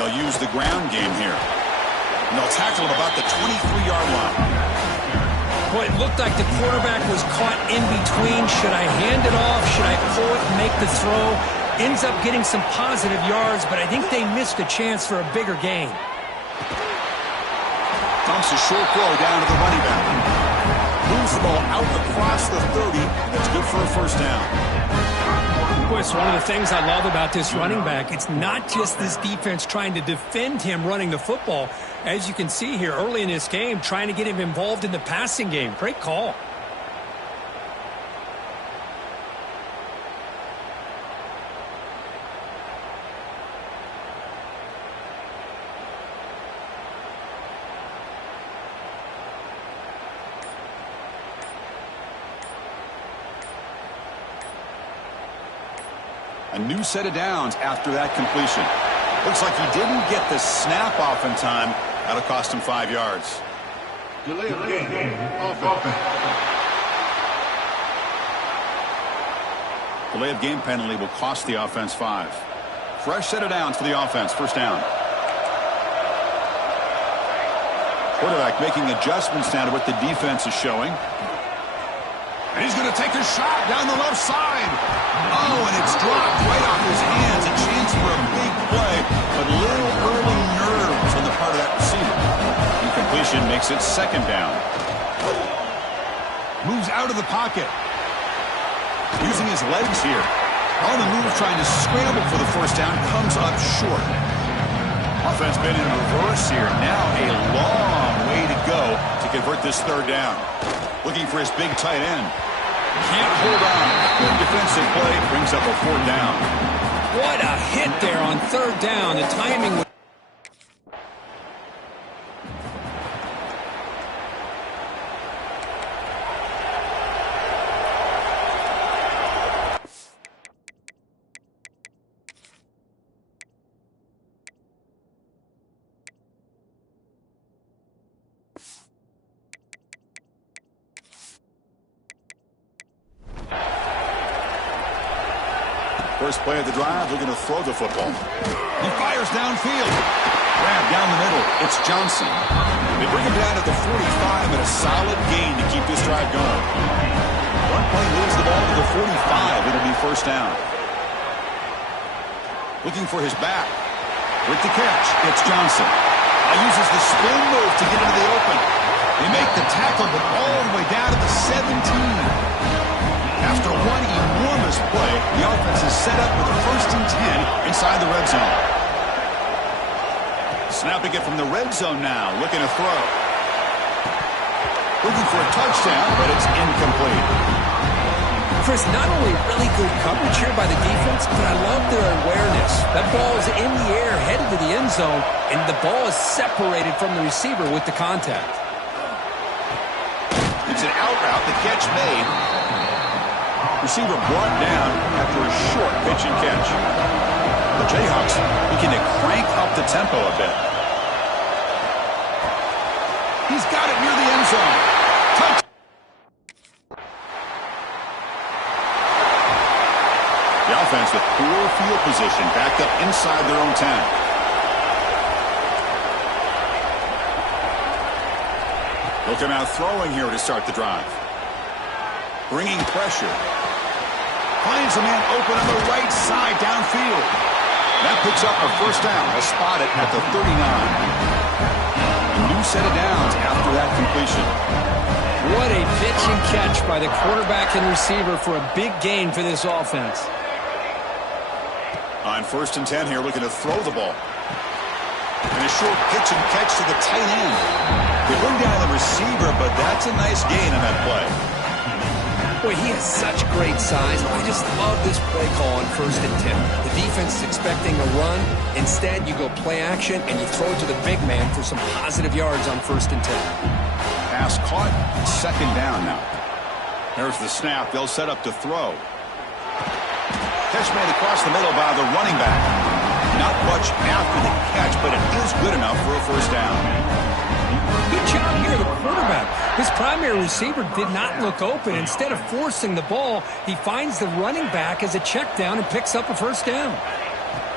they'll use the ground game here. And they'll tackle him about the 23-yard line. Boy, it looked like the quarterback was caught in between. Should I hand it off? Should I pull it and make the throw? Ends up getting some positive yards, but I think they missed a chance for a bigger gain. Dumps a short throw down to the running back. Moves the ball out across the 30. That's good for a first down. Boy, it's one of the things I love about this running back. It's not just this defense trying to defend him running the football. As you can see here early in this game, trying to get him involved in the passing game. Great call. A new set of downs after that completion. Looks like he didn't get the snap off in time. That'll cost him 5 yards. Delay of game. Offense. Delay of game penalty will cost the offense 5. Fresh set of downs for the offense. First down. Quarterback making adjustments now to what the defense is showing. And he's going to take a shot down the left side. Oh, and it's dropped right off his hands. A chance for a big play, but little early nerves on the part of that receiver. Incompletion makes it second down. Moves out of the pocket. Using his legs here. On the move, trying to scramble for the first down. Comes up short. Offense been in reverse here. Now a long way to go to convert this third down. Looking for his big tight end. Can't hold on. Good defensive play brings up a fourth down. What a hit there on third down. The timing was... First play of the drive, looking to throw the football. He fires downfield. Grab down the middle. It's Johnson. They bring him down at the 45 and a solid gain to keep this drive going. One play moves the ball to the 45. It'll be first down. Looking for his back. With the catch, it's Johnson. Now uses the spin move to get into the open. They make the tackle, but all the way down to the 17. After one enormous play, the offense is set up with a 1st and 10 inside the red zone. Snapping it from the red zone now, looking to throw. Looking for a touchdown, but it's incomplete. Chris, not only really good coverage here by the defense, but I love their awareness. That ball is in the air, headed to the end zone, and the ball is separated from the receiver with the contact. It's an out route, the catch made. Receiver brought down after a short pitch and catch. The Jayhawks looking to crank up the tempo a bit. He's got it near the end zone. Touch. The offense with poor field position backed up inside their own 10. They'll come out throwing here to start the drive. Bringing pressure. Finds a man open on the right side downfield. That picks up a first down. They'll spot it at the 39. A new set of downs after that completion. What a pitch and catch by the quarterback and receiver for a big gain for this offense. On 1st and 10 here, looking to throw the ball. And a short pitch and catch to the tight end. They bring down the receiver, but that's a nice gain on that play. Boy, he has such great size. I just love this play call on 1st and 10. The defense is expecting a run. Instead, you go play action, and you throw it to the big man for some positive yards on 1st and 10. Pass caught. Second down now. There's the snap. They'll set up to throw. Catch made across the middle by the running back. Not much after the catch, but it is good enough for a first down. Good job here, the quarterback. His primary receiver did not look open. Instead of forcing the ball, he finds the running back as a check down and picks up a first down.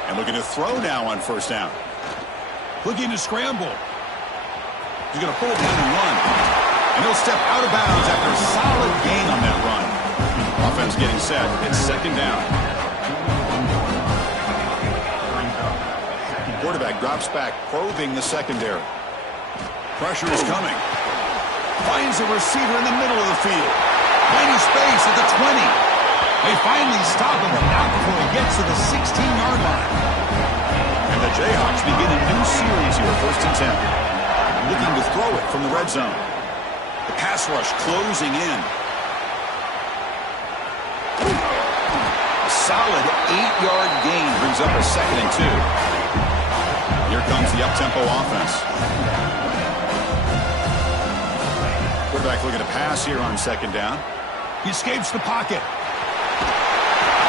And looking to throw now on first down. Looking to scramble. He's going to pull it down and run. And he'll step out of bounds after a solid gain on that run. Offense getting set. It's second down. Quarterback drops back, probing the secondary. Pressure is coming. Finds a receiver in the middle of the field. Finding space at the 20. They finally stop him, but not before he gets to the 16-yard line. And the Jayhawks begin a new series here, 1st and 10. Looking to throw it from the red zone. The pass rush closing in. A solid 8-yard gain brings up a 2nd and 2. Here comes the up-tempo offense. Quarterback looking to pass here on 2nd down. He escapes the pocket.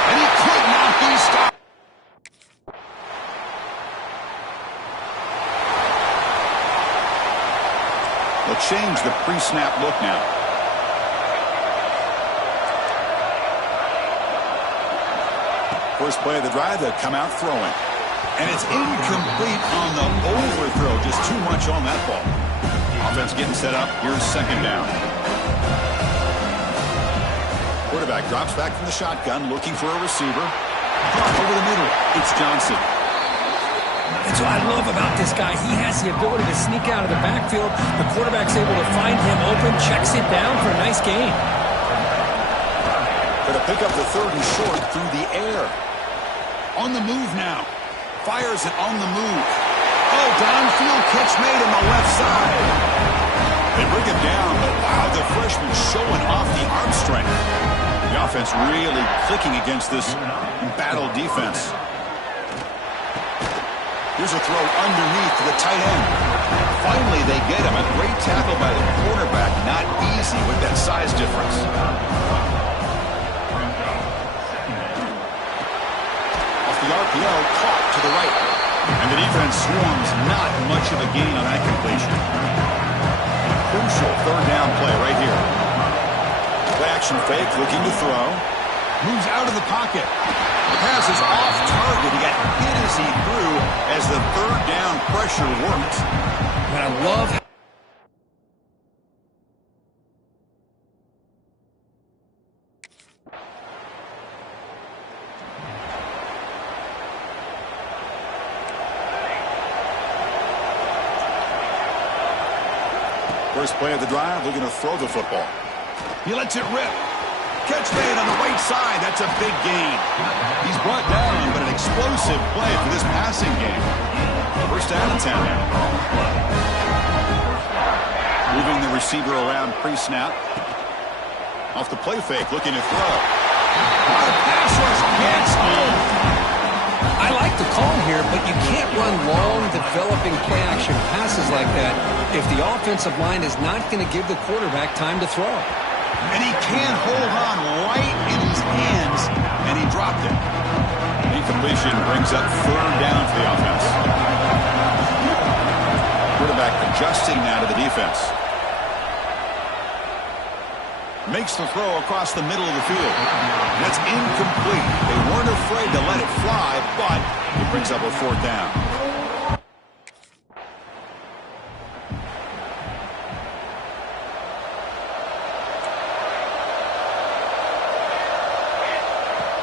And he could not be stopped. They'll change the pre-snap look now. First play of the drive, they'll come out throwing. And it's incomplete on the overthrow. Just too much on that ball. Offense getting set up. Here's 2nd down. Quarterback drops back from the shotgun, looking for a receiver. Drop over the middle. It's Johnson. That's what I love about this guy. He has the ability to sneak out of the backfield. The quarterback's able to find him open, checks it down for a nice gain. Going to pick up the 3rd and short through the air. On the move now. Fires it on the move. Oh, downfield catch made on the left side. They bring him down, but wow, the freshman showing off the arm strength. The offense really clicking against this embattled defense. Here's a throw underneath to the tight end. Finally, they get him. A great tackle by the quarterback. Not easy with that size difference. Off the RPO, caught to the right. And the defense swarms. Not much of a gain on that completion. Crucial 3rd down play right here. Play action fake, looking to throw. Moves out of the pocket. The pass is off target. He got hit as he threw as the 3rd down pressure worked. And I love First play of the drive, looking to throw the football. He lets it rip. Catch made on the right side. That's a big gain. He's brought down, but an explosive play for this passing game. 1st down and 10. Moving the receiver around pre-snap. Off the play fake, looking to throw. Pass rush gets home. I like the call here, but you can't run long, developing play-action passes like that if the offensive line is not going to give the quarterback time to throw. And he can't hold on right in his hands, and he dropped it. Incompletion brings up 3rd down for the offense. Quarterback adjusting now to the defense. Makes the throw across the middle of the field. That's incomplete. They weren't afraid to let it fly, but it brings up a 4th down.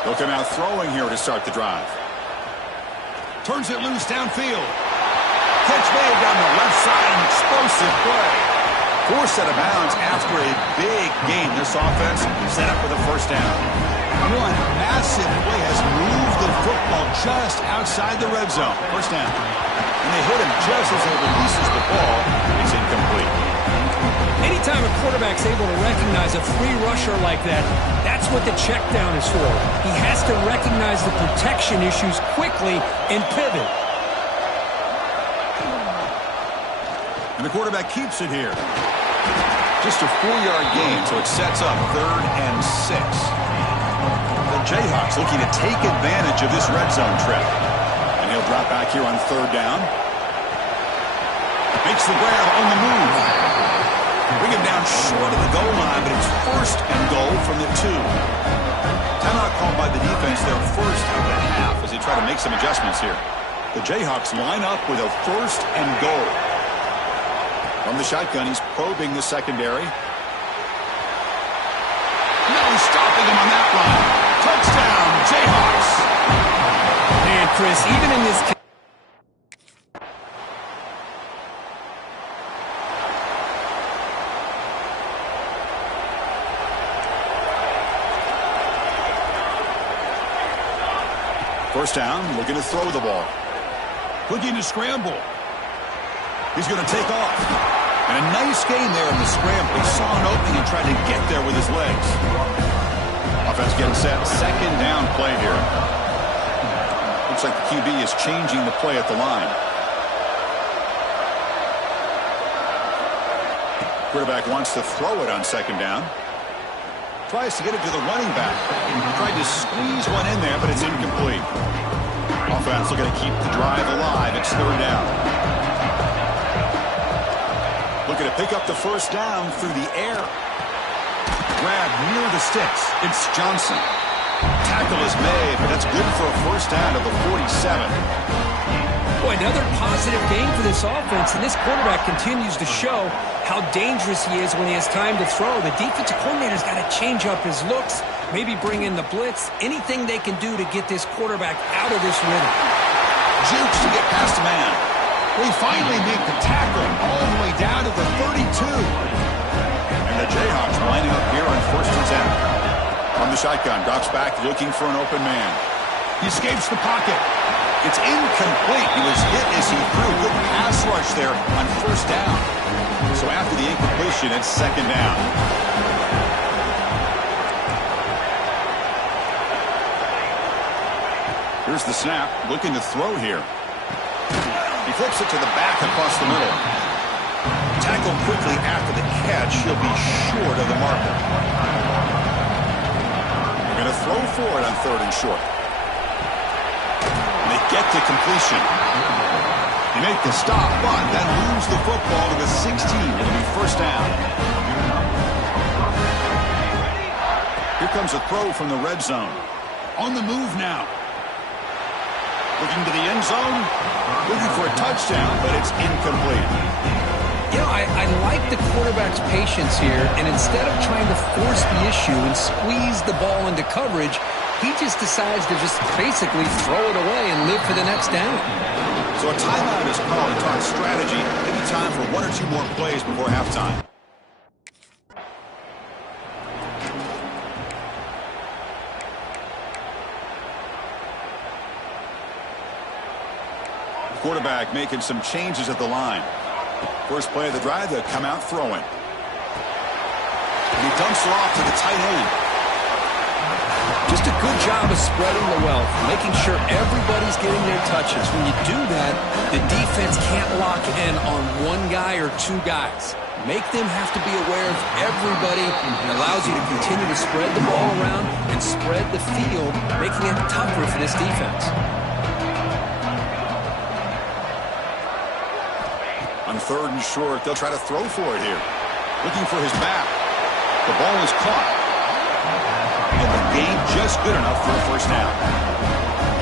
They'll come out throwing here to start the drive. Turns it loose downfield. Catch made down the left side, an explosive play. Forced out of bounds after a big gain. This offense set up for the 1st down. One massive play has moved the football just outside the red zone. 1st down. And they hit him just as he releases the ball. It's incomplete. Anytime a quarterback's able to recognize a free rusher like that, that's what the check down is for. He has to recognize the protection issues quickly and pivot. And the quarterback keeps it here. Just a 4-yard gain, so it sets up 3rd and 6. The Jayhawks looking to take advantage of this red zone trip. And he'll drop back here on 3rd down. Makes the grab on the move. Bring him down short of the goal line, but it's 1st and goal from the 2. Timeout called by the defense, their 1st of the half, as they try to make some adjustments here. The Jayhawks line up with a 1st and goal. From the shotgun, he's probing the secondary. No stopping him on that run. Touchdown, Jayhawks. Man, Chris, even in this case, first down, looking to throw the ball. Looking to scramble. He's going to take off. And a nice gain there in the scramble. He saw an opening and tried to get there with his legs. Offense getting set. 2nd down play here. Looks like the QB is changing the play at the line. Quarterback wants to throw it on 2nd down. Tries to get it to the running back. Tried to squeeze one in there, but it's incomplete. Offense looking to keep the drive alive. It's 3rd down. Looking to pick up the 1st down through the air. Grab near the sticks. It's Johnson. Tackle is made, but that's good for a 1st down at the 47. boy, another positive game for this offense, and this quarterback continues to show how dangerous he is when he has time to throw. The defensive coordinator's got to change up his looks, maybe bring in the blitz, anything they can do to get this quarterback out of this rhythm. Jukes to get past the man. They finally make the tackle all the way down to the 32. And the Jayhawks lining up here on 1st and 10. From the shotgun, drops back looking for an open man. He escapes the pocket. It's incomplete. He was hit as he threw. Good pass rush there on 1st down. So after the incompletion, it's 2nd down. Here's the snap, looking to throw here. He flips it to the back across the middle. Tackled quickly after the catch. He'll be short of the marker. They're going to throw for it on 3rd and short. And they get to completion. They make the stop, but then lose the football to the 16. It'll be 1st down. Here comes a throw from the red zone. On the move now. Looking to the end zone, looking for a touchdown, but it's incomplete. You know, I like the quarterback's patience here, and instead of trying to force the issue and squeeze the ball into coverage, he just decides to just basically throw it away and live for the next down. So a timeout is called to talk strategy. Maybe time for 1 or 2 more plays before halftime. Quarterback making some changes at the line. First play of the drive, they'll come out throwing. And he dumps it off to the tight end. Just a good job of spreading the wealth, making sure everybody's getting their touches. When you do that, the defense can't lock in on 1 guy or 2 guys. Make them have to be aware of everybody, and allows you to continue to spread the ball around and spread the field, making it tougher for this defense. On 3rd and short, they'll try to throw for it here. Looking for his back. The ball is caught. And the gain just good enough for a 1st down.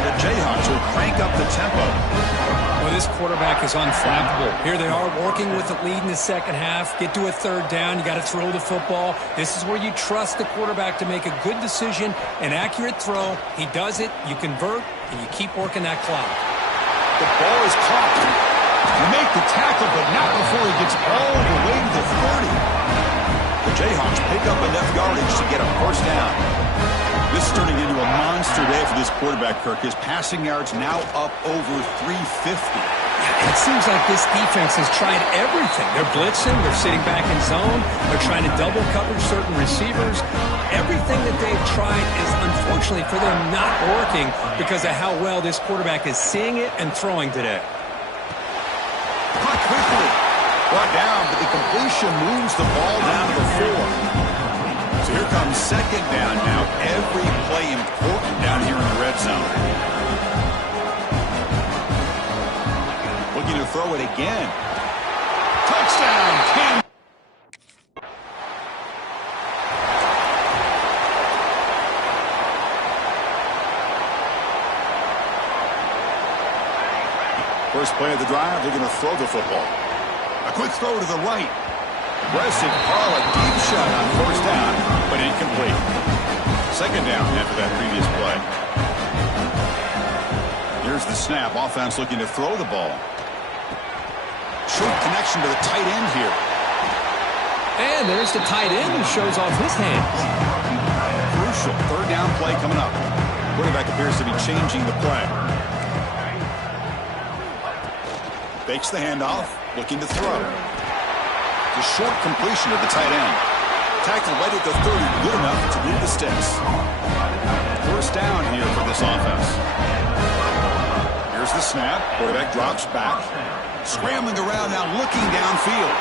The Jayhawks will crank up the tempo. Well, this quarterback is unflappable. Here they are working with the lead in the second half. Get to a 3rd down. You got to throw the football. This is where you trust the quarterback to make a good decision, an accurate throw. He does it. You convert, and you keep working that clock. The ball is caught. You make the tackle, but not before he gets all the way to the 30. The Jayhawks pick up enough yardage to get a 1st down. This is turning into a monster day for this quarterback, Kirk. His passing yards now up over 350. It seems like this defense has tried everything. They're blitzing, they're sitting back in zone, they're trying to double cover certain receivers. Everything that they've tried is, unfortunately for them, not working because of how well this quarterback is seeing it and throwing today. Caught quickly. Brought down, but the completion moves the ball down to the 4. So here comes 2nd down now. Every play important down here in the red zone. Looking to throw it again. Touchdown, 10. First play of the drive, they're going to throw the football. A quick throw to the right. Aggressive call, a deep shot on first down, but incomplete. Second down after that previous play. Here's the snap. Offense looking to throw the ball. Short connection to the tight end here. And there's the tight end who shows off his hands. Crucial third down play coming up. Quarterback appears to be changing the play. Fakes the handoff, looking to throw. The short completion of the tight end. Tackle right at the 30, good enough to move the sticks. First down here for this offense. Here's the snap. Quarterback drops back. Scrambling around now, looking downfield.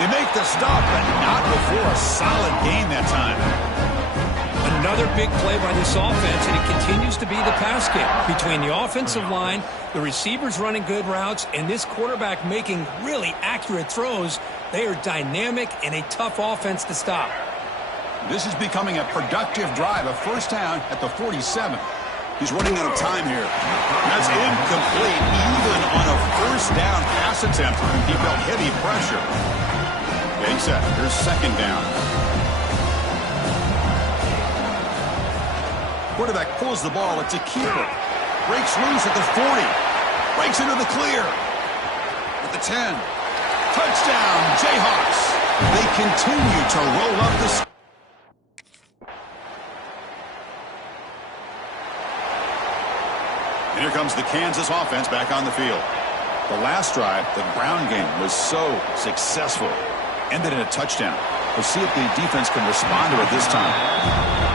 They make the stop, but not before a solid gain that time. Another big play by this offense, and it continues to be the pass game. Between the offensive line, the receivers running good routes, and this quarterback making really accurate throws, they are dynamic and a tough offense to stop. This is becoming a productive drive. A first down at the 47. He's running out of time here. That's incomplete. Even on a first down pass attempt, he felt heavy pressure. Getting set. Here's second down. Quarterback pulls the ball. It's a keeper. Breaks loose at the 40. Breaks into the clear. At the 10. Touchdown, Jayhawks. They continue to roll up the score. And here comes the Kansas offense back on the field. The last drive, the ground game was so successful. Ended in a touchdown. We'll see if the defense can respond to it this time.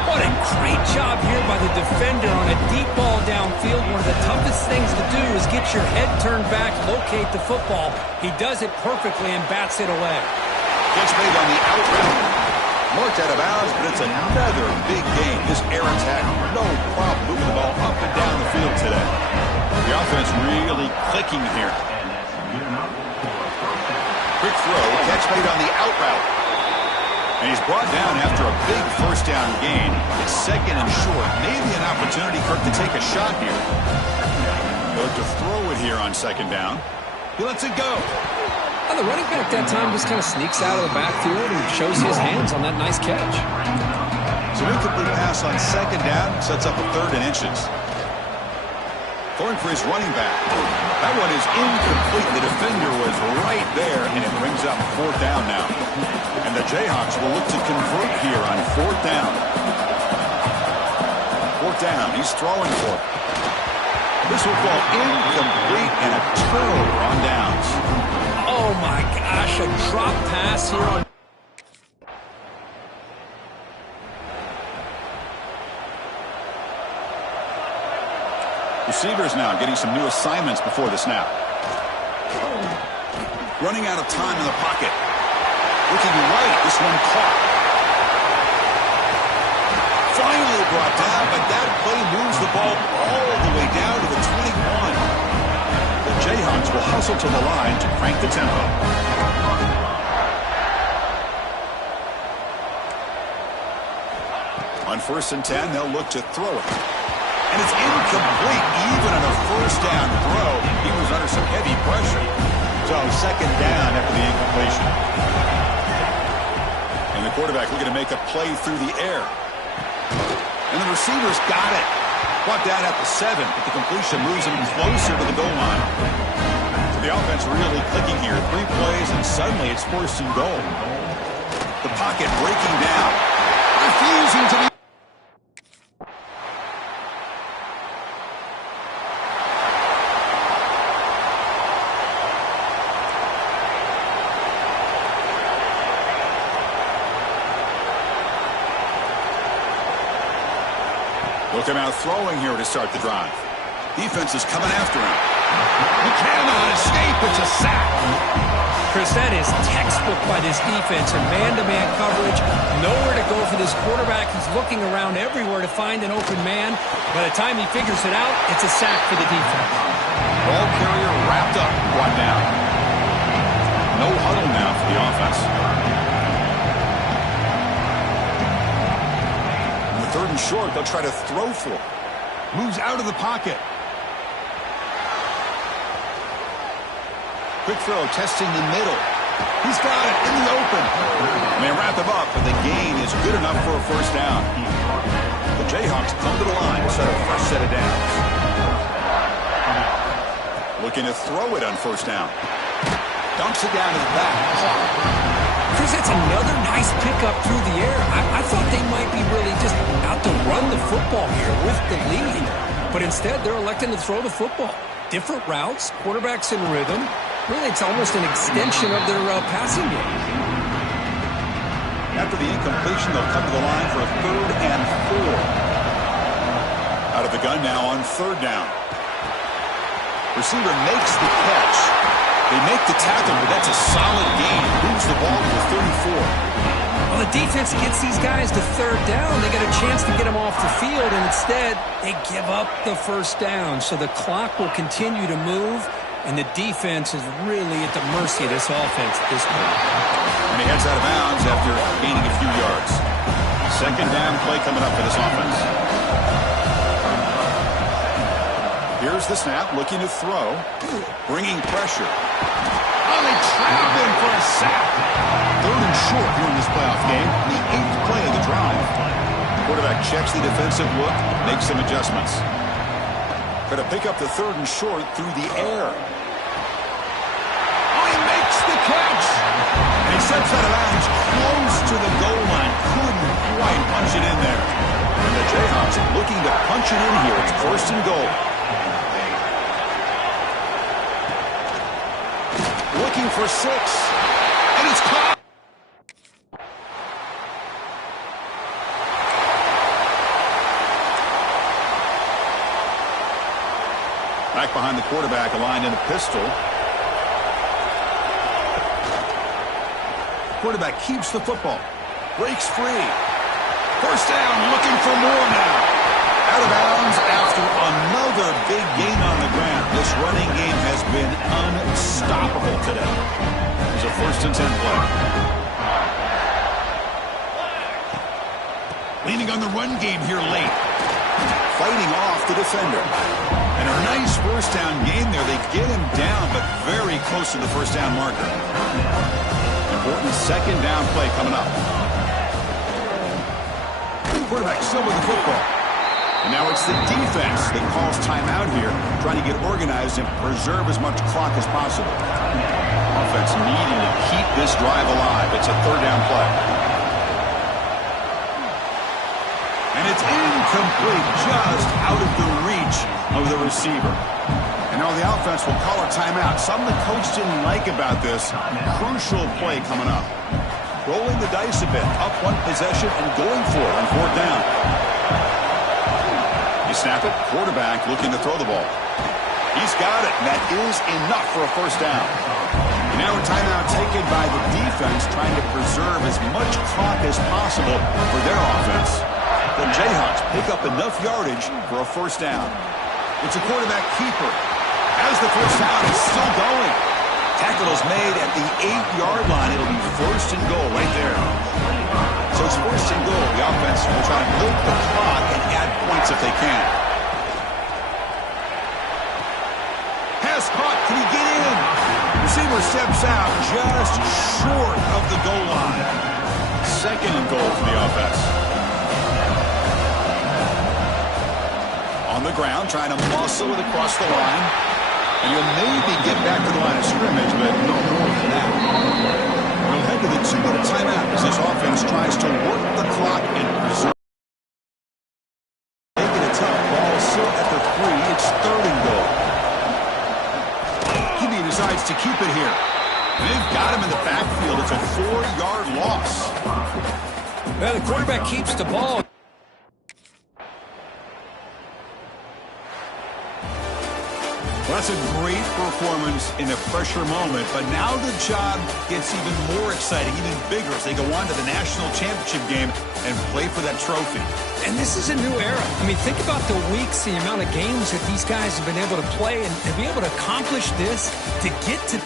What a great job here by the defender on a deep ball downfield. One of the toughest things to do is get your head turned back, locate the football. He does it perfectly and bats it away. Catch made on the out route. Marked out of bounds, but it's another big game. This air attack, no problem moving the ball up and down the field today. The offense really clicking here. Quick throw, catch made on the out route. And he's brought down after a big first down gain. It's second and short. Maybe an opportunity for him to take a shot here. Look to throw it here on second down. He lets it go. And the running back that time just kind of sneaks out of the backfield and shows his hands on that nice catch. So incomplete pass on second down sets up a third and inches. Throwing for his running back. That one is incomplete. The defender was right there, and it brings up fourth down now. And the Jayhawks will look to convert here on fourth down. Fourth down. He's throwing for it. This will fall incomplete and a turnover on downs. Oh, my gosh. A drop pass here on... Receivers now getting some new assignments before the snap. Running out of time in the pocket. Looking right, this one caught. Finally brought down, but that play moves the ball all the way down to the 21. The Jayhawks will hustle to the line to crank the tempo. On 1st and 10, they'll look to throw it. And it's incomplete, even on a first down throw. He was under some heavy pressure. So second down after the incompletion. And the quarterback looking to make a play through the air. And the receivers got it. Brought down at the 7, but the completion moves him closer to the goal line. So the offense really clicking here. 3 plays, and suddenly it's 1st and goal. The pocket breaking down. Refusing to be... Look him out throwing here to start the drive. Defense is coming after him. He cannot escape. It's a sack. Chris, that is textbook by this defense and man-to-man coverage. Nowhere to go for this quarterback. He's looking around everywhere to find an open man. By the time he figures it out, it's a sack for the defense. Ball carrier wrapped up, brought down. No huddle now for the offense. 3rd and short, they'll try to throw for it. Moves out of the pocket. Quick throw, testing the middle. He's got it in the open. And they wrap him up, but the gain is good enough for a first down. The Jayhawks come to the line to set a fresh set of downs. Looking to throw it on first down. Dumps it down to the back. Chris, that's another nice pickup through the air. I thought they might be really just out to run the football here with the lead. But instead, they're electing to throw the football. Different routes, quarterbacks in rhythm. Really, it's almost an extension of their passing game. After the incompletion, they'll come to the line for a 3rd and 4. Out of the gun now on 3rd down. Receiver makes the catch. They make the tackle, but that's a solid gain. Moves the ball to the 34. Well, the defense gets these guys to 3rd down. They get a chance to get them off the field, and instead, they give up the first down. So the clock will continue to move, and the defense is really at the mercy of this offense at this point. And he heads out of bounds after gaining a few yards. 2nd down play coming up for this offense. Here's the snap, looking to throw, bringing pressure. Oh, they trap him for a sack. 3rd and short here in this playoff game, the 8th play of the drive. Quarterback checks the defensive look, makes some adjustments. Going to pick up the 3rd and short through the air. Oh, he makes the catch. And he steps out of bounds close to the goal line. Couldn't quite punch it in there. And the Jayhawks looking to punch it in here. It's 1st and goal. Looking for 6. And it's caught. Back behind the quarterback, aligned in a pistol. Quarterback keeps the football. Breaks free. 1st down, looking for more now. Out of bounds after another big gain on the ground. This running game has been unstoppable today. It's a 1st and 10 play. Leaning on the run game here late. Fighting off the defender. And a nice 1st down gain there. They get him down, but very close to the 1st down marker. Important 2nd down play coming up. Quarterback still with the football. And now it's the defense that calls timeout here, trying to get organized and preserve as much clock as possible. Offense needing to keep this drive alive. It's a 3rd down play. And it's incomplete, just out of the reach of the receiver. And now the offense will call a timeout. Something the coach didn't like about this. Crucial play coming up. Rolling the dice a bit, up 1 possession and going for it on 4th down. You snap it, quarterback looking to throw the ball. He's got it, and that is enough for a 1st down. And now a timeout taken by the defense, trying to preserve as much clock as possible for their offense. The Jayhawks pick up enough yardage for a 1st down. It's a quarterback keeper. As the 1st down is still going. Tackle is made at the 8-yard line. It'll be 1st and goal right there. So it's 1st and goal. The offense will try to milk the clock and add points if they can. Pass caught. Can he get in? Receiver steps out just short of the goal line. 2nd and goal for the offense. On the ground, trying to muscle it across the line. And he'll maybe get back to the line of scrimmage, but no more than that. We'll head to the 2-minute timeout as this offense tries to work the clock and preserve. Making a tough ball, still at the 3. It's 3rd and goal. He decides to keep it here. And they've got him in the backfield. It's a 4-yard loss. Well, the quarterback keeps the ball. Well, that's a great performance in a pressure moment, but now the job gets even more exciting, even bigger as they go on to the national championship game and play for that trophy. And this is a new era. I mean, think about the weeks, the amount of games that these guys have been able to play, and to be able to accomplish this, to get to...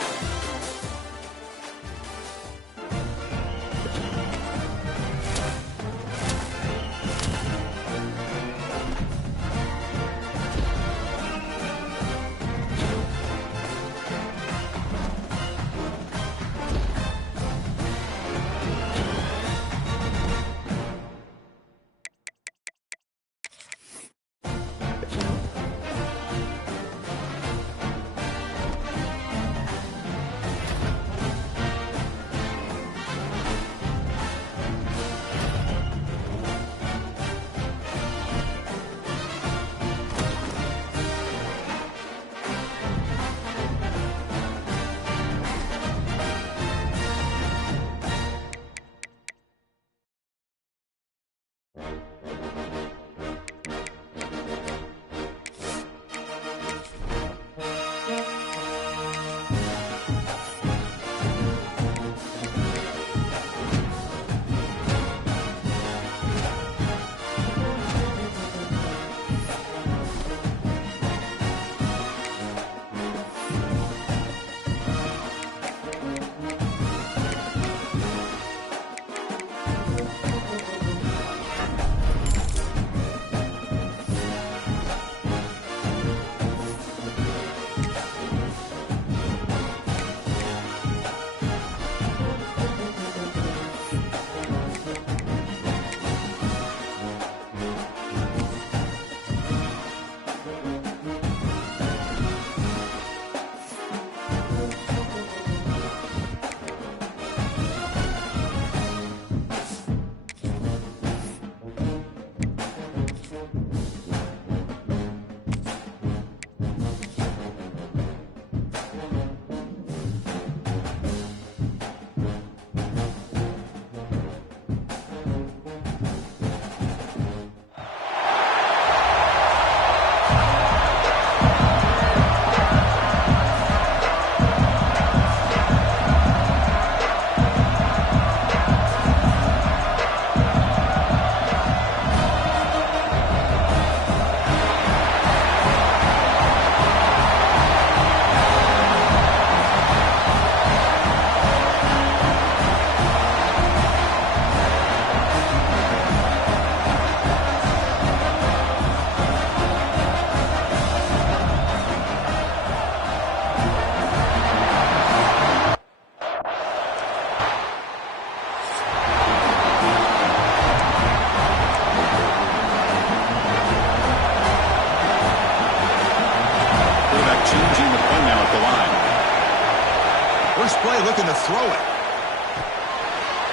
First play looking to throw it.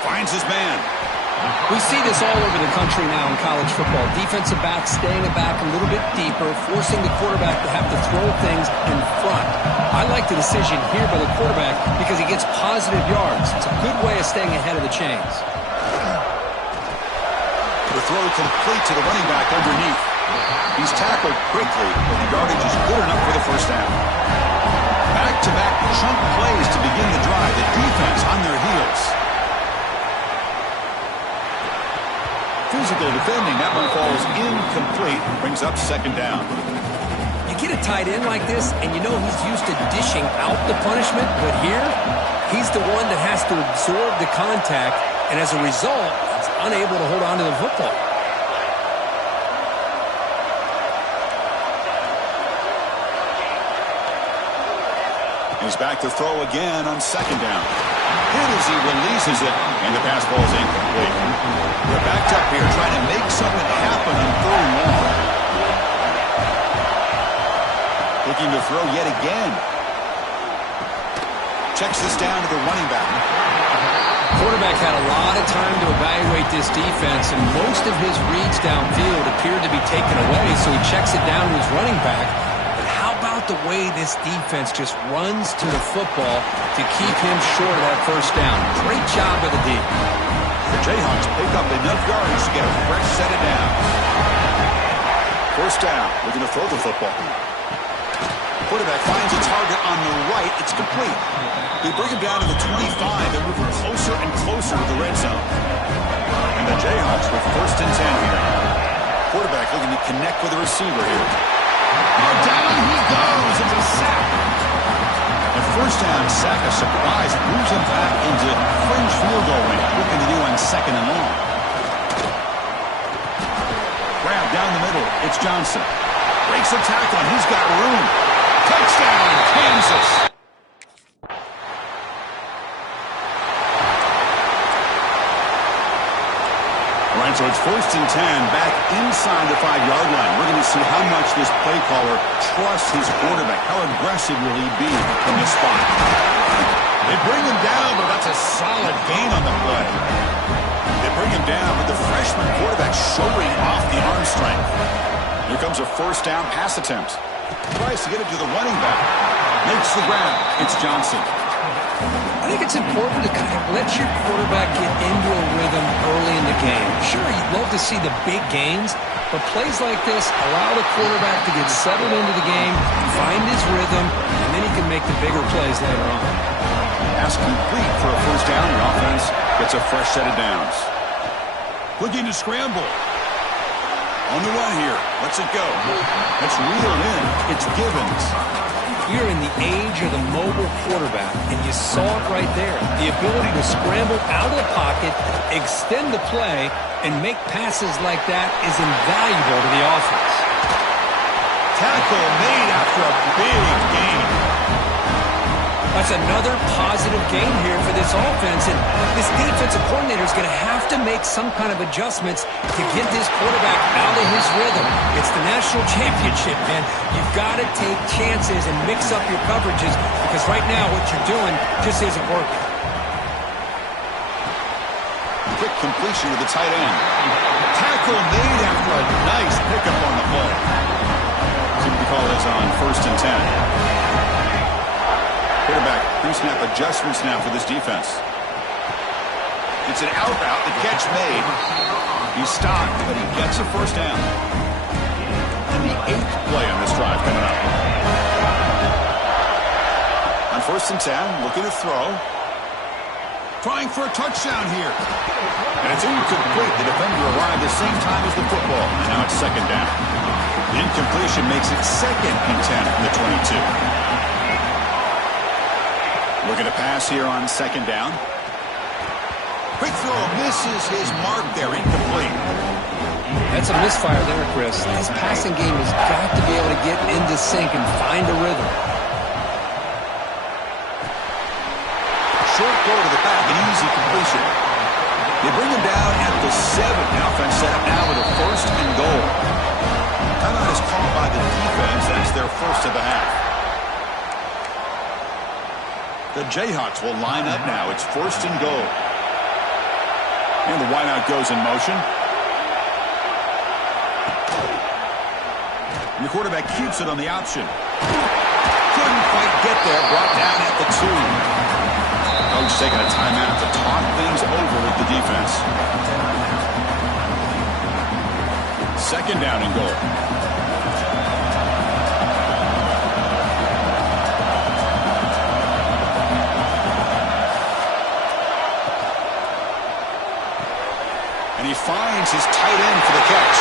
Finds his man. We see this all over the country now in college football. Defensive backs staying back a little bit deeper, forcing the quarterback to have to throw things in front. I like the decision here by the quarterback because he gets positive yards. It's a good way of staying ahead of the chains. The throw complete to the running back underneath. He's tackled quickly, but the yardage is good enough for the first down. Back-to-back chunk plays to begin the drive. The defense on their heels. Physical defending. That one falls incomplete. Brings up second down. You get a tight end like this, and you know he's used to dishing out the punishment, but here, he's the one that has to absorb the contact, and as a result, he's unable to hold on to the football. He's back to throw again on second down. Hit as he releases it, and the pass falls incomplete. They're backed up here trying to make something happen on third and long. Looking to throw yet again. Checks this down to the running back. Quarterback had a lot of time to evaluate this defense, and most of his reads downfield appeared to be taken away, so he checks it down to his running back. But how about the way this defense just runs to the football to keep him short of that first down? Great job by the D. The Jayhawks pick up enough yards to get a fresh set of downs. First down, looking to throw the football. Quarterback finds a target on the right. It's complete. They bring him down to the 25. They're moving closer and closer to the red zone. And the Jayhawks with first and 10 here. Quarterback looking to connect with the receiver here. Oh, down he goes. It's a sack. And first down, sack, a surprise, moves him back into fringe field goal range. Looking to do on second and long. Grab down the middle. It's Johnson. Breaks a tackle, and he's got room. Touchdown, Kansas. All right, so it's first and 10, back inside the 5-yard line. We're going to see how much this play caller trusts his quarterback. How aggressive will he be from this spot? They bring him down, but that's a solid gain on the play. They bring him down, but the freshman quarterback showing off the arm strength. Here comes a first down pass attempt. Tries to get it to the running back. Makes the grab. It's Johnson. I think it's important to kind of let your quarterback get into a rhythm early in the game. Sure, you'd love to see the big gains, but plays like this allow the quarterback to get settled into the game, find his rhythm, and then he can make the bigger plays later on. Pass complete for a first down. The offense gets a fresh set of downs. Looking to scramble. On the run here. Lets it go. It's reeled in. It's Givens. You're in the age of the mobile quarterback, and you saw it right there. The ability to scramble out of the pocket, extend the play, and make passes like that is invaluable to the offense. Tackle made after a big gain. That's another positive gain here for this offense, and this defensive coordinator is going to have to make some kind of adjustments to get this quarterback out of his rhythm. It's the national championship, man. You've got to take chances and mix up your coverages because right now what you're doing just isn't working. Quick completion to the tight end. Tackle made after a nice pickup on the play. See what we call this on first and 10. Quarterback, pre-snap adjustments now for this defense. It's an out route, the catch made. He's stopped, but he gets a first down. And the 8th play on this drive coming up. On first and 10, looking to throw. Trying for a touchdown here. And it's incomplete. The defender arrived the same time as the football. And now it's second down. The incompletion makes it second and 10 from the 22. Looking to pass here on second down. Quick throw, misses his mark there, incomplete. That's a misfire there, Chris. This passing game has got to be able to get into sync and find a rhythm. Short throw to the back, an easy completion. They bring him down at the 7. The offense set up now with a first and goal. Timeout is called by the defense. That's their first of the half. The Jayhawks will line up now. It's 1st and goal. And the wideout goes in motion. And the quarterback keeps it on the option. Couldn't quite get there. Brought down at the 2. Coach taking a timeout to talk things over with the defense. 2nd down and goal. And he finds his tight end for the catch.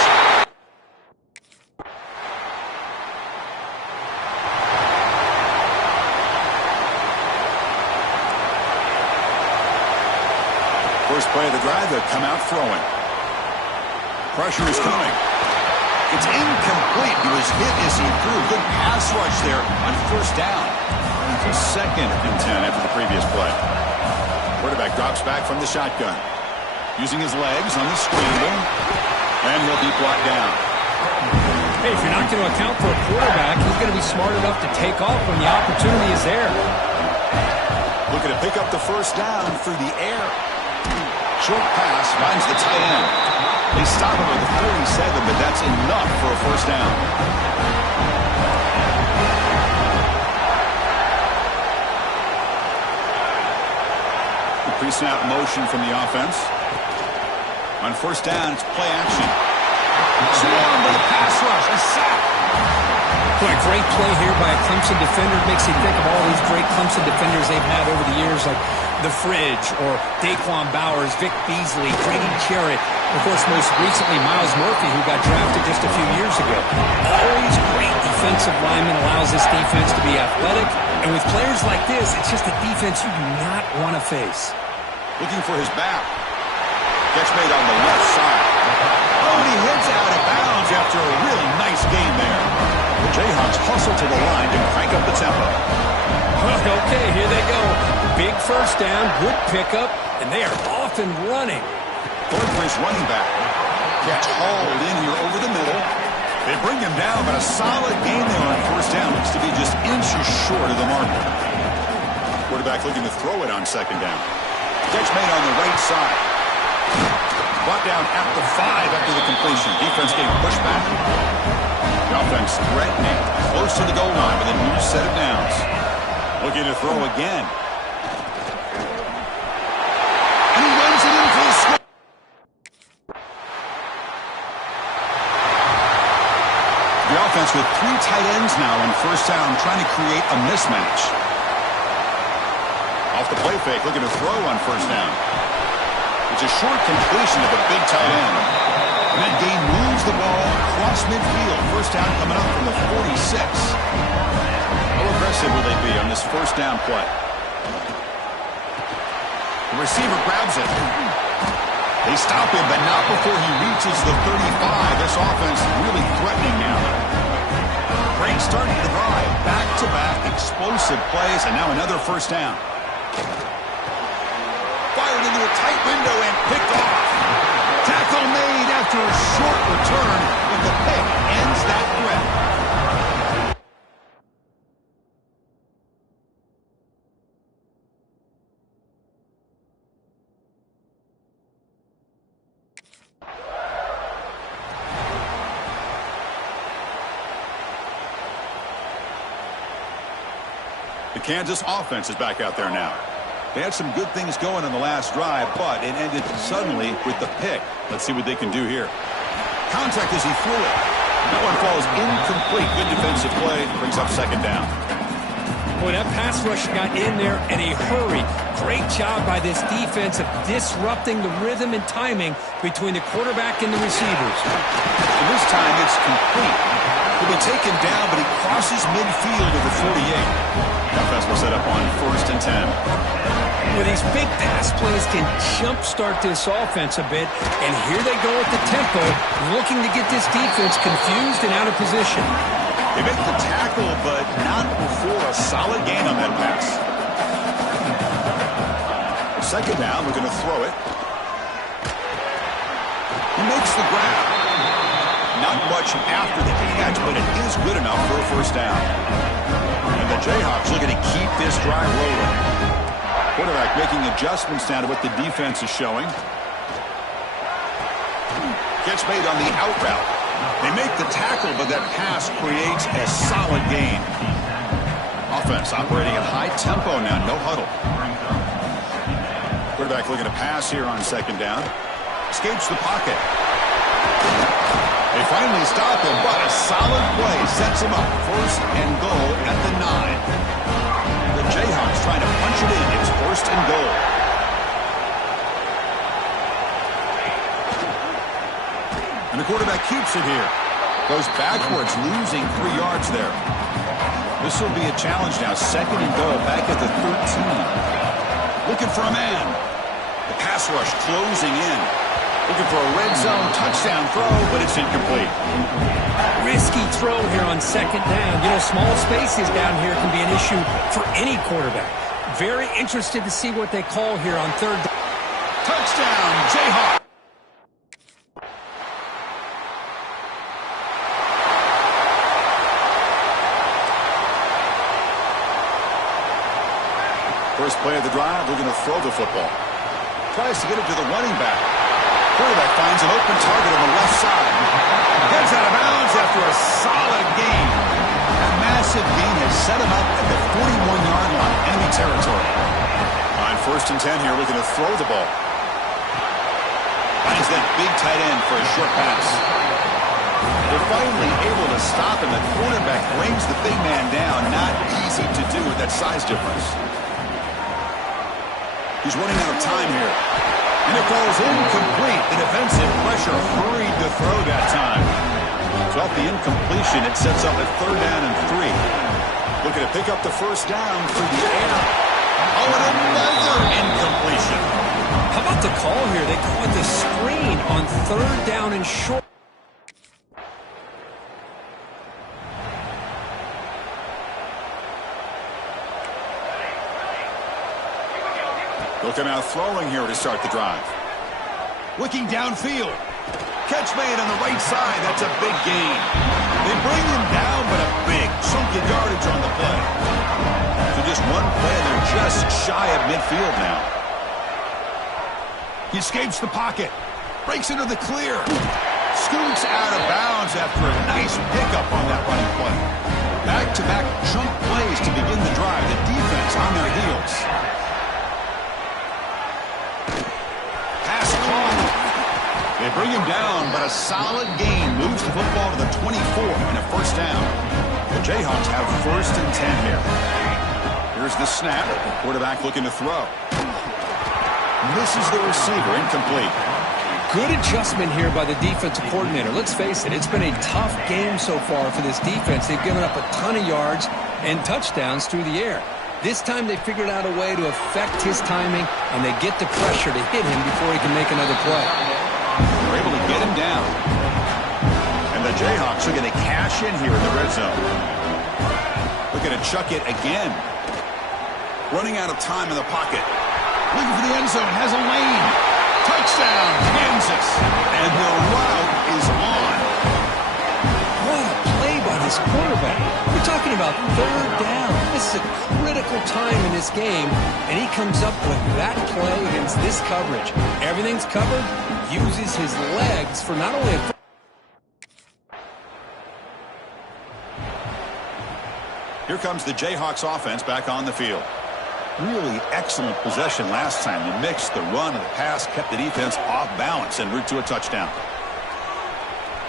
First play of the drive, they'll come out throwing. Pressure is coming. It's incomplete. He was hit as he threw. Good pass rush there on 1st down. It's 2nd and 10 after the previous play. Quarterback drops back from the shotgun. Using his legs on the scramble. And he'll be brought down. Hey, if you're not going to account for a quarterback, he's going to be smart enough to take off when the opportunity is there. Looking to pick up the 1st down through the air. Short pass finds the tight end. They stop him at the 47, but that's enough for a 1st down. The pre-snap motion from the offense. On 1st down, it's play action. Swarm by the pass rush. A sack. Boy, great play here by a Clemson defender. It makes you think of all these great Clemson defenders they've had over the years, like The Fridge or Daquan Bowers, Vic Beasley, Grady Jarrett. Of course, most recently, Miles Murphy, who got drafted just a few years ago. Always great defensive lineman, allows this defense to be athletic. And with players like this, it's just a defense you do not want to face. Looking for his back. Catch made on the left side. Oh, and he heads out of bounds after a really nice game there. The Jayhawks hustle to the line to crank up the tempo. Okay, here they go. Big 1st down, good pickup, and they are off and running. Going for his running back. Catch hauled in here over the middle. They bring him down, but a solid game there on 1st down. Looks to be just inches short of the mark. Quarterback looking to throw it on 2nd down. Catch made on the right side. Brought down at the 5 after the completion. Defense getting pushed back. The offense threatening. Close to the goal line with a new set of downs. Looking to throw again. And he runs it in for the score. The offense with 3 tight ends now on 1st down, trying to create a mismatch. Off the play fake, looking to throw on 1st down. It's a short completion of a big tight end. And that game moves the ball across midfield. 1st down coming up from the 46. How aggressive will they be on this 1st down play? The receiver grabs it. They stop him, but not before he reaches the 35. This offense really threatening now. Great start to the drive. Back-to-back explosive plays, and now another 1st down. Fired into a tight window and picked off. Tackle made after a short return, but the pick ends that threat. The Kansas offense is back out there now. They had some good things going on the last drive, but it ended suddenly with the pick. Let's see what they can do here. Contact as he threw it. That one falls incomplete. Good defensive play. Brings up 2nd down. Boy, that pass rush got in there in a hurry. Great job by this defense of disrupting the rhythm and timing between the quarterback and the receivers. And this time it's complete. He'll be taken down, but he crosses midfield to the 48. Offense will set up on 1st and 10. Well, these big pass plays can jumpstart this offense a bit, and here they go at the tempo, looking to get this defense confused and out of position. They make the tackle, but not before a solid gain on that pass. 2nd down, we're going to throw it. He makes the grab. Not much after the catch, but it is good enough for a 1st down. And the Jayhawks looking to keep this drive rolling. Quarterback making adjustments now to what the defense is showing. Gets made on the out route. They make the tackle, but that pass creates a solid gain. Offense operating at high tempo now, no huddle. Quarterback looking to pass here on second down. Escapes the pocket. They finally stop him, but a solid play sets him up. First and goal at the 9. The Jayhawks trying to punch it in. It's first and goal. And the quarterback keeps it here. Goes backwards, losing 3 yards there. This will be a challenge now. Second and goal, back at the 13. Looking for a man. The pass rush closing in. Looking for a red zone touchdown throw, but it's incomplete. Risky throw here on second down. You know, small spaces down here can be an issue for any quarterback. Very interested to see what they call here on third down. Touchdown, Jayhawks. First play of the drive, we're going to throw the football. Tries to get it to the running back. Quarterback finds an open target on the left side. Gets out of bounds after a solid gain. That massive gain has set him up at the 41-yard line, enemy territory. On first and 10 here, looking to throw the ball. Finds that big tight end for a short pass. They're finally able to stop him. The quarterback brings the big man down. Not easy to do with that size difference. He's running out of time here. And it goes incomplete. The defensive pressure hurried the throw that time. So off the incompletion, it sets up a third down and 3. Looking to pick up the first down through the air. Oh, and another incompletion. How about the call here? They call it the screen on third down and short. Looking out throwing here to start the drive. Looking downfield. Catch made on the right side. That's a big gain. They bring him down, but a big chunk of yardage on the play. So just one play, they're just shy of midfield now. He escapes the pocket. Breaks into the clear. Scoots out of bounds after a nice pickup on that running play. Back-to-back chunk plays to begin the drive. The defense on their heels. They bring him down, but a solid gain moves the football to the 24 and a first down. The Jayhawks have first and 10 here. Here's the snap. Quarterback looking to throw. Misses the receiver, incomplete. Good adjustment here by the defensive coordinator. Let's face it, it's been a tough game so far for this defense. They've given up a ton of yards and touchdowns through the air. This time they figured out a way to affect his timing, and they get the pressure to hit him before he can make another play. They're able to get him down. And the Jayhawks are going to cash in here in the red zone. Looking to chuck it again. Running out of time in the pocket. Looking for the end zone. Has a lane. Touchdown, Kansas. And the route is on. What a play by this quarterback. We're talking about third down. This is a critical time in this game, and he comes up with that play against this coverage. Everything's covered. Uses his legs for not only a... Here comes the Jayhawks offense back on the field. Really excellent possession last time. The mix, the run, and the pass kept the defense off balance en route to a touchdown.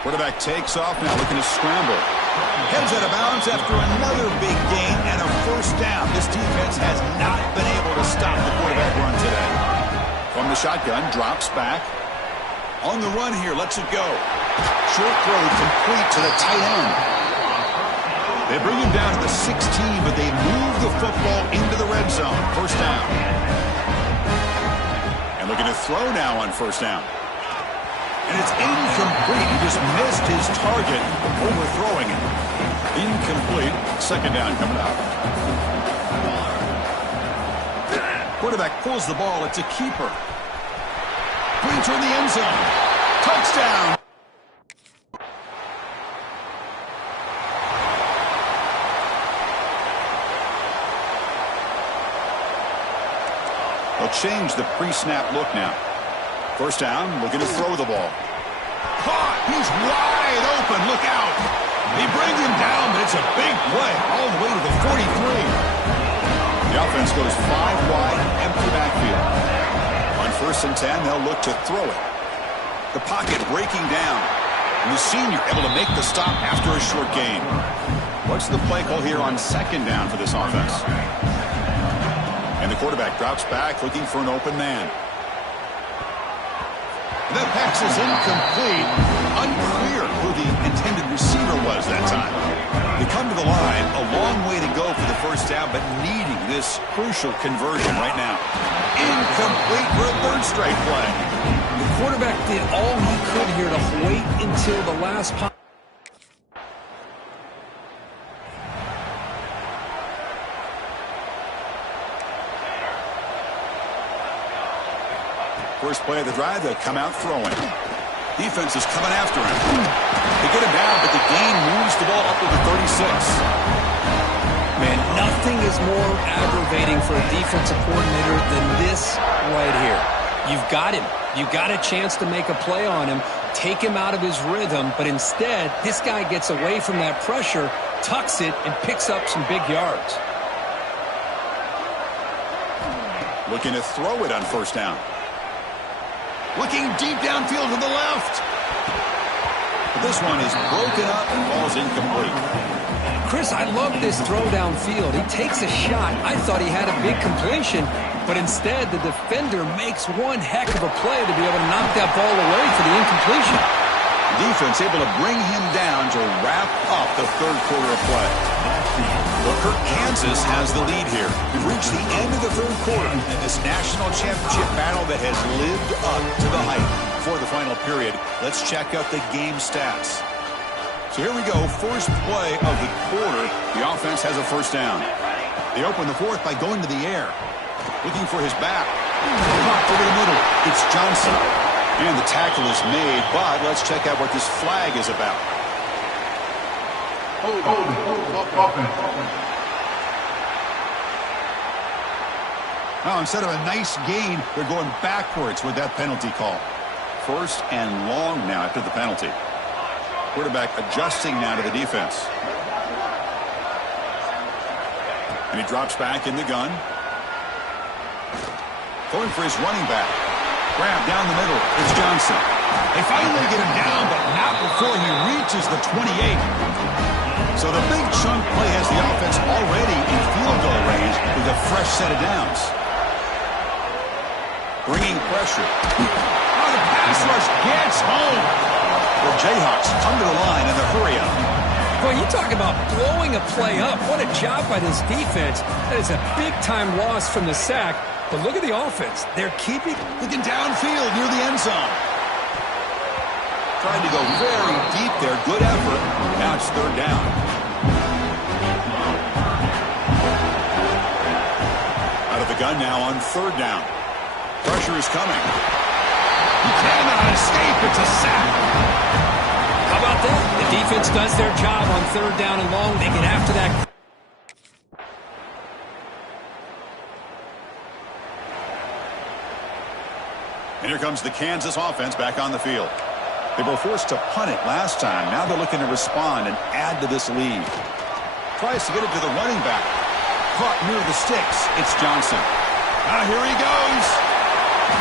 Quarterback takes off now, looking to scramble. Heads out of bounds after another big gain and a first down. This defense has not been able to stop the quarterback run today. From the shotgun, drops back. On the run here, lets it go. Short throw complete to the tight end. They bring him down to the 16, but they move the football into the red zone. First down. And looking to throw now on first down. And it's incomplete. He just missed his target, overthrowing it. Incomplete. Second down coming up. Quarterback pulls the ball. It's a keeper. Brings her in the end zone. Touchdown. They'll change the pre-snap look now. First down, looking to throw the ball. Caught! He's wide open. Look out! He brings him down, but it's a big play all the way to the 43. The offense goes 5 wide, empty backfield. On 1st and 10, they'll look to throw it. The pocket breaking down. And the senior able to make the stop after a short gain. What's the play call here on 2nd down for this offense? And the quarterback drops back looking for an open man. That pass is incomplete. Unclear who the intended receiver was that time. They come to the line, a long way to go for the first down, but needing this crucial conversion right now. Incomplete for a 3rd straight play. The quarterback did all he could here to wait until the last pop. First play of the drive, they'll come out throwing. Defense is coming after him. They get him down, but the gain moves the ball up to the 36. Man, nothing is more aggravating for a defensive coordinator than this right here. You've got him. You got a chance to make a play on him, take him out of his rhythm, but instead, this guy gets away from that pressure, tucks it, and picks up some big yards. Looking to throw it on 1st down. Looking deep downfield to the left. But this one is broken up and falls incomplete. Chris, I love this throw downfield. He takes a shot. I thought he had a big completion, but instead the defender makes one heck of a play to be able to knock that ball away for the incompletion. Defense able to bring him down to wrap up the 3rd quarter of play. Well, Kansas has the lead here. We've reached the end of the 3rd quarter in this national championship battle that has lived up to the hype. For the final period, let's check out the game stats. So here we go, first play of the quarter. The offense has a 1st down. They open the 4th by going to the air. Looking for his back. Popped over the middle. It's Johnson. And the tackle is made, but let's check out what this flag is about. Now, instead of a nice gain, they're going backwards with that penalty call. 1st and long now after the penalty. Quarterback adjusting now to the defense. And he drops back in the gun. Going for his running back. Grab down the middle. It's Johnson. They finally get him down, but not before he reaches the 28. So the big chunk play has the offense already in field goal range with a fresh set of downs. Bringing pressure. Oh, the pass rush gets home. The Jayhawks come to the line in the hurry up. Boy, you talk about blowing a play up. What a job by this defense. That is a big-time loss from the sack. But look at the offense. They're looking downfield near the end zone. Trying to go very deep there. Good effort. Now it's 3rd down. Out of the gun now on 3rd down. Pressure is coming. He cannot escape. It's a sack. How about that? The defense does their job on 3rd down and long. They get after that. And here comes the Kansas offense back on the field. They were forced to punt it last time. Now they're looking to respond and add to this lead. Tries to get it to the running back. Caught near the sticks. It's Johnson. Now here he goes.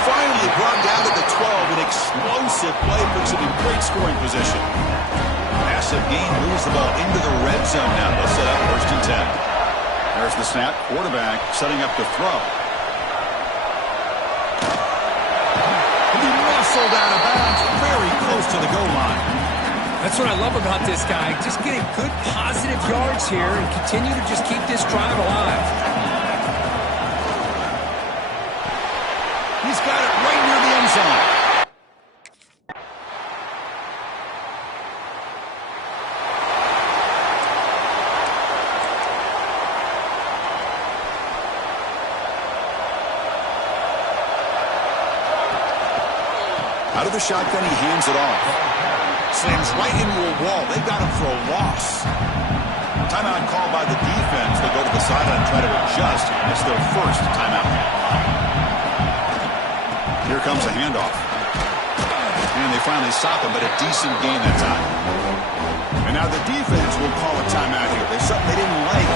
Finally brought down to the 12. An explosive play puts him in great scoring position. Massive gain moves the ball into the red zone now. They'll set up 1st and 10. There's the snap. Quarterback setting up to throw. Muscled out of bounds, very close to the goal line. That's what I love about this guy. Just getting good positive yards here and continue to just keep this drive alive. He's got it right near the end zone. Out of the shotgun, he hands it off. Slams right into a wall. They've got him for a loss. Timeout called by the defense. They go to the sideline and try to adjust. It's their 1st timeout. Here comes a handoff. And they finally stop him, but a decent gain that time. And now the defense will call a timeout here. There's something they didn't like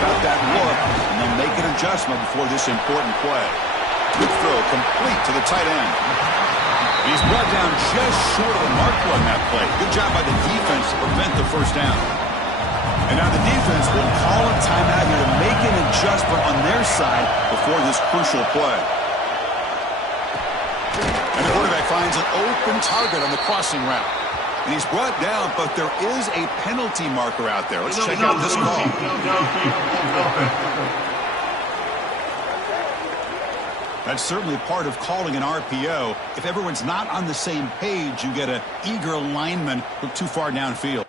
about that look, and they'll make an adjustment before this important play. Good throw, complete to the tight end. He's brought down just short of the mark on that play. Good job by the defense to prevent the first down. And now the defense will call a timeout here to make an adjustment on their side before this crucial play. And the quarterback finds an open target on the crossing route. And he's brought down, but there is a penalty marker out there. Let's check out this call. That's certainly part of calling an RPO. If everyone's not on the same page, you get an eager lineman look too far downfield.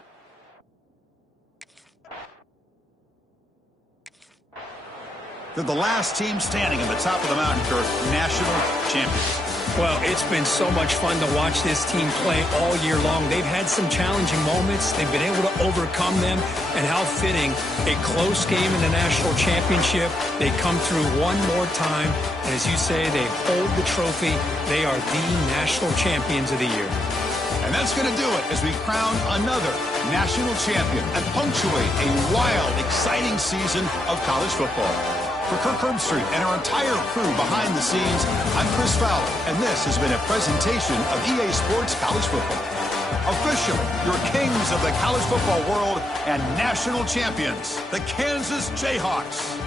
They're the last team standing at the top of the mountain, Kirk, national champions. Well, it's been so much fun to watch this team play all year long. They've had some challenging moments. They've been able to overcome them. And how fitting, a close game in the national championship. They come through one more time. And as you say, they hold the trophy. They are the national champions of the year. And that's going to do it as we crown another national champion and punctuate a wild, exciting season of college football. For Kirk Herbstreit and our entire crew behind the scenes, I'm Chris Fowler, and this has been a presentation of EA Sports College Football. Officially, your kings of the college football world and national champions, the Kansas Jayhawks.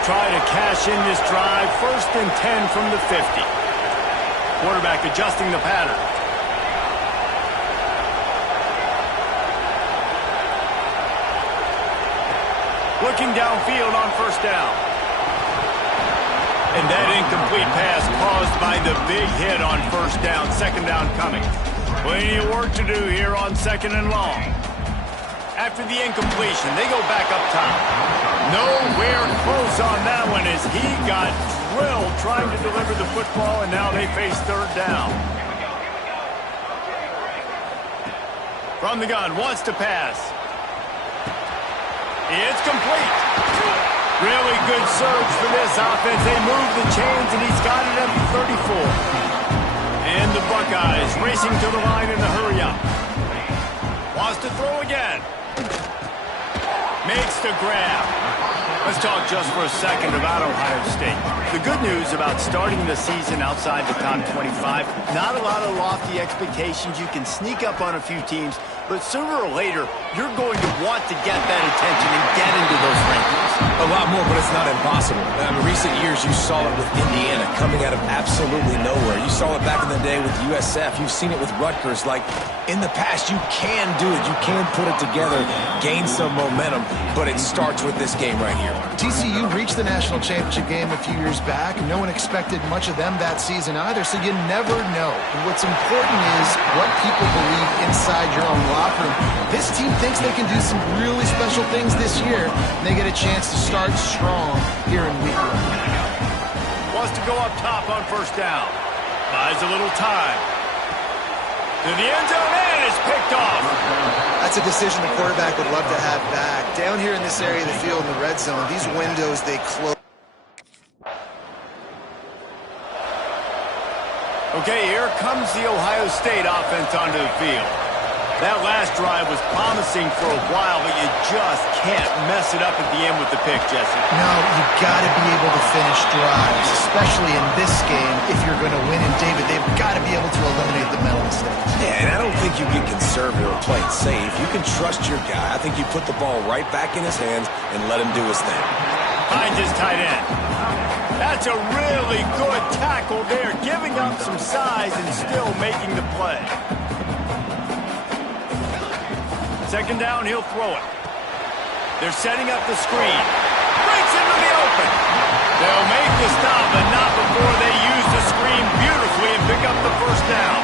They'll try to cash in this drive. 1st and 10 from the 50. Quarterback adjusting the pattern. Looking downfield on 1st down. And that incomplete pass caused by the big hit on 1st down. 2nd down coming. Plenty of work to do here on 2nd and long. After the incompletion, they go back up top. Nowhere close on that one as he got drilled trying to deliver the football, and now they face 3rd down. From the gun, wants to pass. It's complete. Really good surge for this offense. They move the chains, and he's got it at the 34. And the Buckeyes racing to the line in the hurry-up. Wants to throw again. Makes the grab. Let's talk just for a second about Ohio State. The good news about starting the season outside the top 25, not a lot of lofty expectations. You can sneak up on a few teams, but sooner or later, you're going to want to get that attention and get into those rankings. A lot more, but it's not impossible. In recent years, you saw it with Indiana coming out of absolutely nowhere. You saw it back in the day with USF. You've seen it with Rutgers. Like, in the past, you can do it. You can put it together, gain some momentum, but it starts with this game right here. TCU reached the national championship game a few years back. No one expected much of them that season either, so you never know. What's important is what people believe inside your own locker room. This team thinks they can do some really special things this year, and they get a chance to start strong here in week 1. Wants to go up top on 1st down. Buys a little time. To the end zone, and it's picked off. That's a decision the quarterback would love to have back. Down here in this area of the field in the red zone, these windows, they close. Okay, here comes the Ohio State offense onto the field. That last drive was promising for a while, but you just can't mess it up at the end with the pick, Jesse. No, you got to be able to finish drives, especially in this game if you're going to win. And David, they've got to be able to eliminate the mental mistakes. Yeah, and I don't think you get conservative or play it safe. You can trust your guy. I think you put the ball right back in his hands and let him do his thing. Finds his tight end. That's a really good tackle there, giving up some size and still making the play. 2nd down, he'll throw it. They're setting up the screen. Breaks into the open. They'll make the stop, but not before they use the screen beautifully and pick up the 1st down.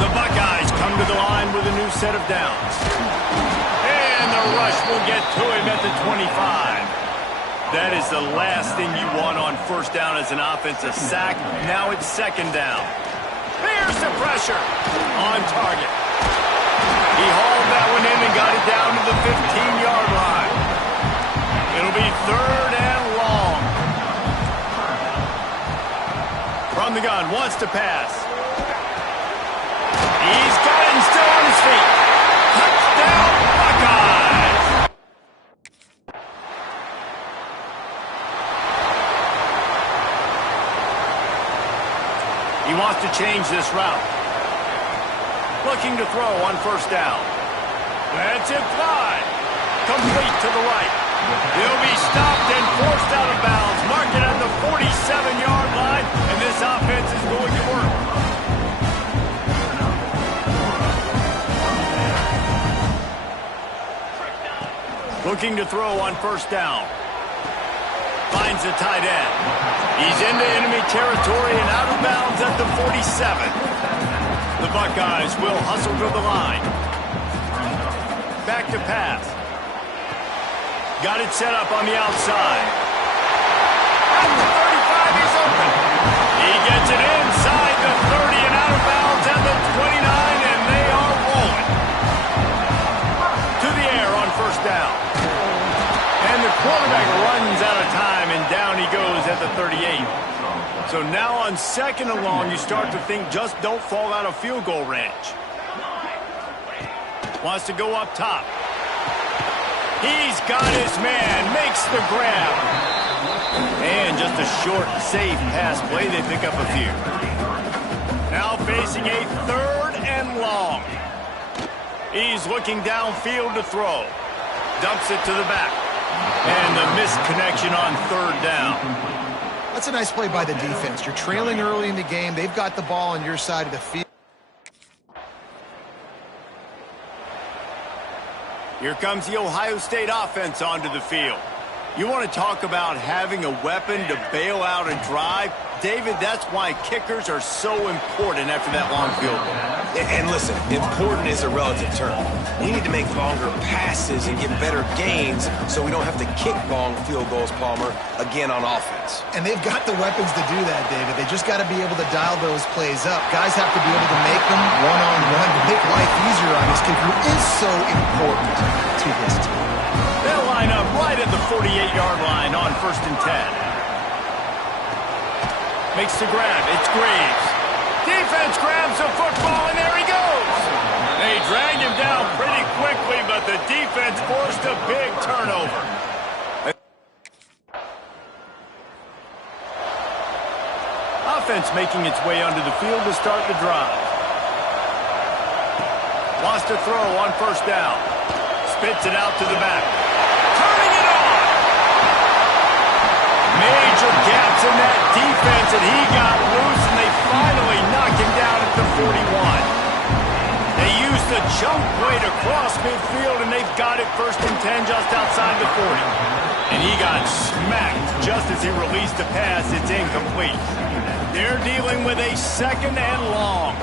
The Buckeyes come to the line with a new set of downs. And the rush will get to him at the 25. That is the last thing you want on 1st down as an offense, a sack. Now it's 2nd down. There's the pressure on target. He hauled that one in and got it down to the 15-yard line. It'll be 3rd and long. From the gun, wants to pass. He's got it and still on his feet. Touchdown, Buckeyes! He wants to change this route. Looking to throw on 1st down. That's it fly. Complete to the right. He'll be stopped and forced out of bounds. Mark it at the 47-yard line, and this offense is going to work. Looking to throw on 1st down. Finds the tight end. He's into enemy territory and out of bounds at the 47. The Buckeyes will hustle to the line. Back to pass. Got it set up on the outside. At the 35, he's open. He gets it inside the 30 and out of bounds at the 29, and they are rolling. To the air on 1st down. And the quarterback runs out of time, and down he goes at the 38. So now on 2nd and long, you start to think just don't fall out of field goal range. Wants to go up top. He's got his man, makes the grab. And just a short, safe pass play, they pick up a few. Now facing a 3rd and long. He's looking downfield to throw. Dumps it to the back. And the missed connection on third down. That's a nice play by the defense. You're trailing early in the game. They've got the ball on your side of the field. Here comes the Ohio State offense onto the field. You want to talk about having a weapon to bail out a drive? David, that's why kickers are so important after that long field goal. And listen, important is a relative term. We need to make longer passes and get better gains so we don't have to kick long field goals, Palmer, again on offense. And they've got the weapons to do that, David. They just got to be able to dial those plays up. Guys have to be able to make them one-on-one to make life easier on this kid who is so important to this team. They'll line up right at the 48-yard line on 1st and 10. Makes the grab. It's Graves. Defense grabs the football, and there he goes. They drag him down pretty quickly, but the defense forced a big turnover. Offense making its way onto the field to start the drive. Wants to throw on 1st down. Spits it out to the back. Turning it on! Major gaps in that defense, and he got loose, and they finally knocked him down at the 41. They used the jump play to cross midfield, and they've got it 1st and 10 just outside the 40. And he got smacked just as he released the pass. It's incomplete. They're dealing with a 2nd and long.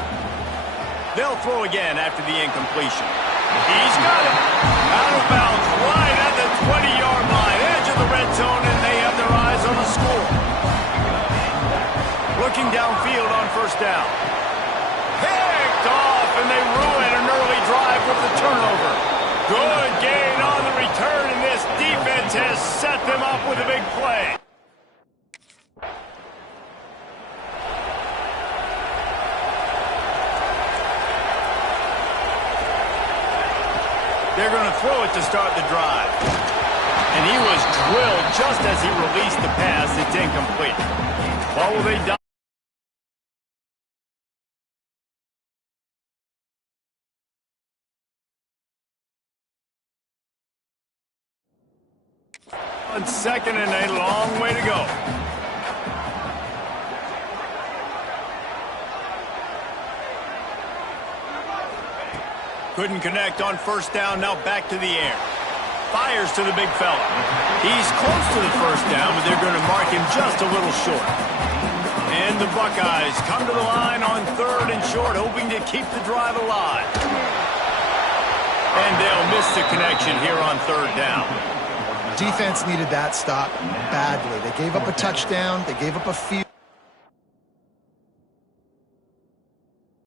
They'll throw again after the incompletion. He's got it. Out of bounds right at the 20-yard line, edge of the red zone, and they have their eyes on the score. Looking downfield on 1st down. Picked off, and they ruin an early drive with the turnover. Good gain on the return, and this defense has set them up with a big play. They're going to throw it to start the drive. And he was drilled just as he released the pass. It's incomplete. What will they do? On 2nd and a long way to go. Couldn't connect on 1st down, now back to the air. Fires to the big fella. He's close to the 1st down, but they're going to mark him just a little short. And the Buckeyes come to the line on 3rd and short, hoping to keep the drive alive. And they'll miss the connection here on 3rd down. Defense needed that stop badly. They gave up a touchdown. They gave up a field.